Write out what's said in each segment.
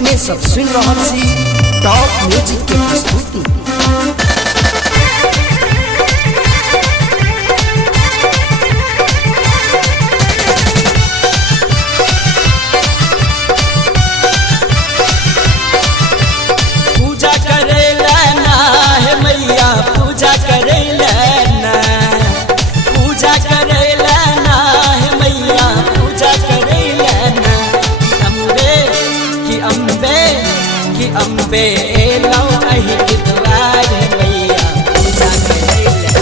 अपने सब सुन रहा छी टॉप म्यूजिक के प्रस्तुति। पूजा करेला ना है मैया, पूजा करेला ना, पूजा करेला ना है मैया, पूजा करेला ना। अम्बे की अम्बे की अम्बे लो अहि के द्वार है मैया, पूजा करेला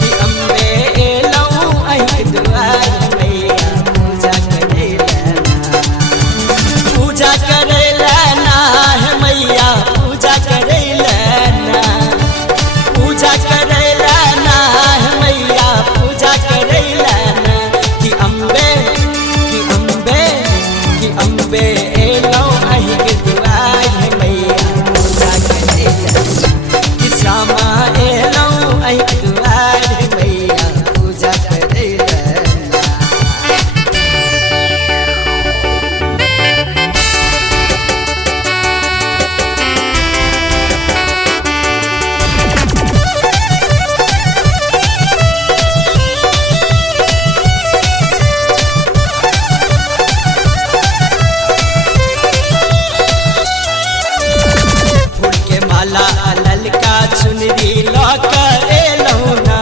की अम्बे लो अहि के द्वार है मैया, पूजा करेला ना। पूजा करेला ना है मैया, पूजा करेला ना, पूजा करेला ना है मैया, पूजा करेला ना। कि अम्बे की अम्बे की अम्बे लो अहि के द्वार है मैया, पूजा करेला कि श्यामा लो अहि के द्वार है मैया, पूजा करेला ना। फूल के माला ललका चुनरी लौकर एलौना,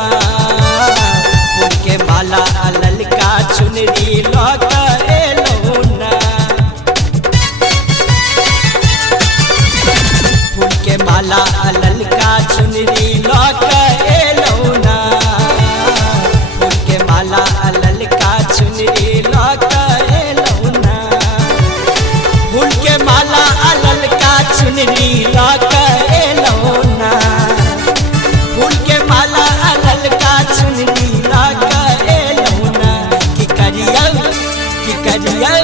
फूल के माला ललका चुनरी लौकर एलौना, फूल के माला ललका चुनरी लौकर एलौना, फूल के माला ललका चुनरी लौकर एलौना, फूल के माला ललका चुनरी लौकर एलौना, फूल के माला ललका चुनरी लौकर एलौना। कि करियौ कि करियौ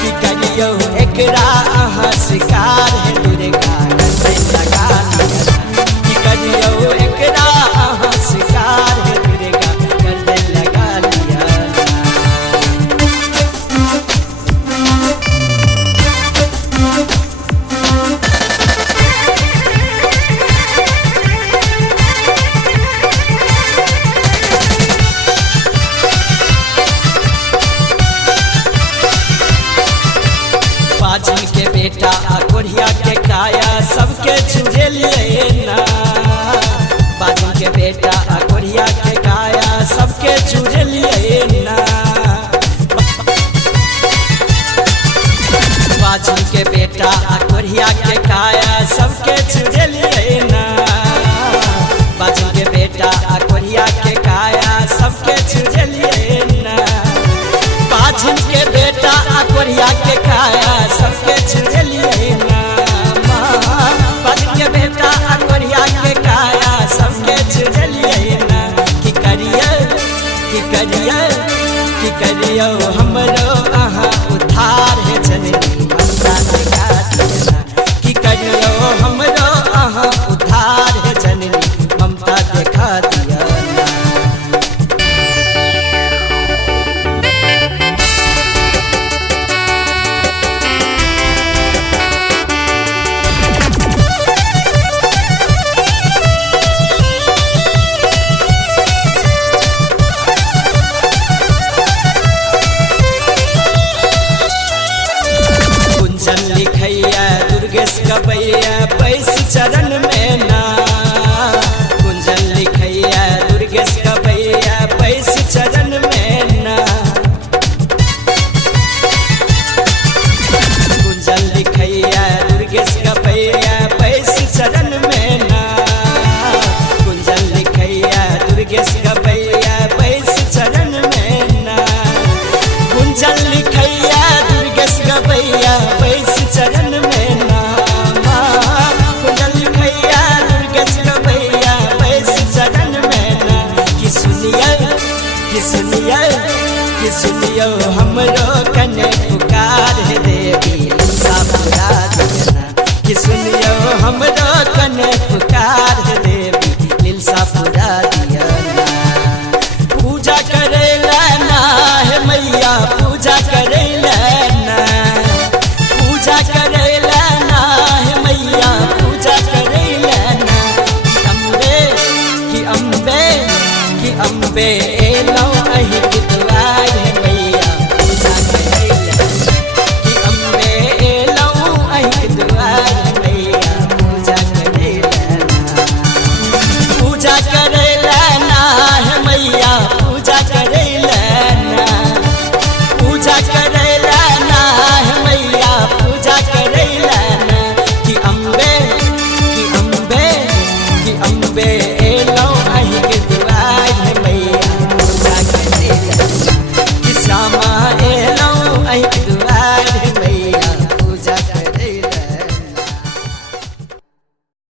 कि करियौ एकरा अहाँ शिकार है दुर्गा गले लगा लिया। कि करियौ एकरा अहाँ शिकार है दुर्गा गले लगा लिया। बाजिन के बेटा कोढ़िया के काया सबके छुड़े लिए ना, बाजिन के बेटा कोढ़िया के काया सबके छुड़े लिए ना, बाजिन के बेटा कोढ़िया के काया सबके छुड़े लिए ना, बाजिन के बेटा कोढ़िया के काया सबके छुड़े लिए ना, बाजिन के बेटा कोढ़िया के काया सबके छुड़े लिए ना, बाजिन के बेटा कोढ़िया के काया सबके छुड़े लिए ना। कि करियौ कि करियौ कि करियौ हमरो अहाँ उद्धार है जननी ममता दिखा दिया। कि करियौ हमरो अहाँ उद्धार है जननी ममता दिखा दिया ना। गुंजन लिखैया दुर्गेश गबैया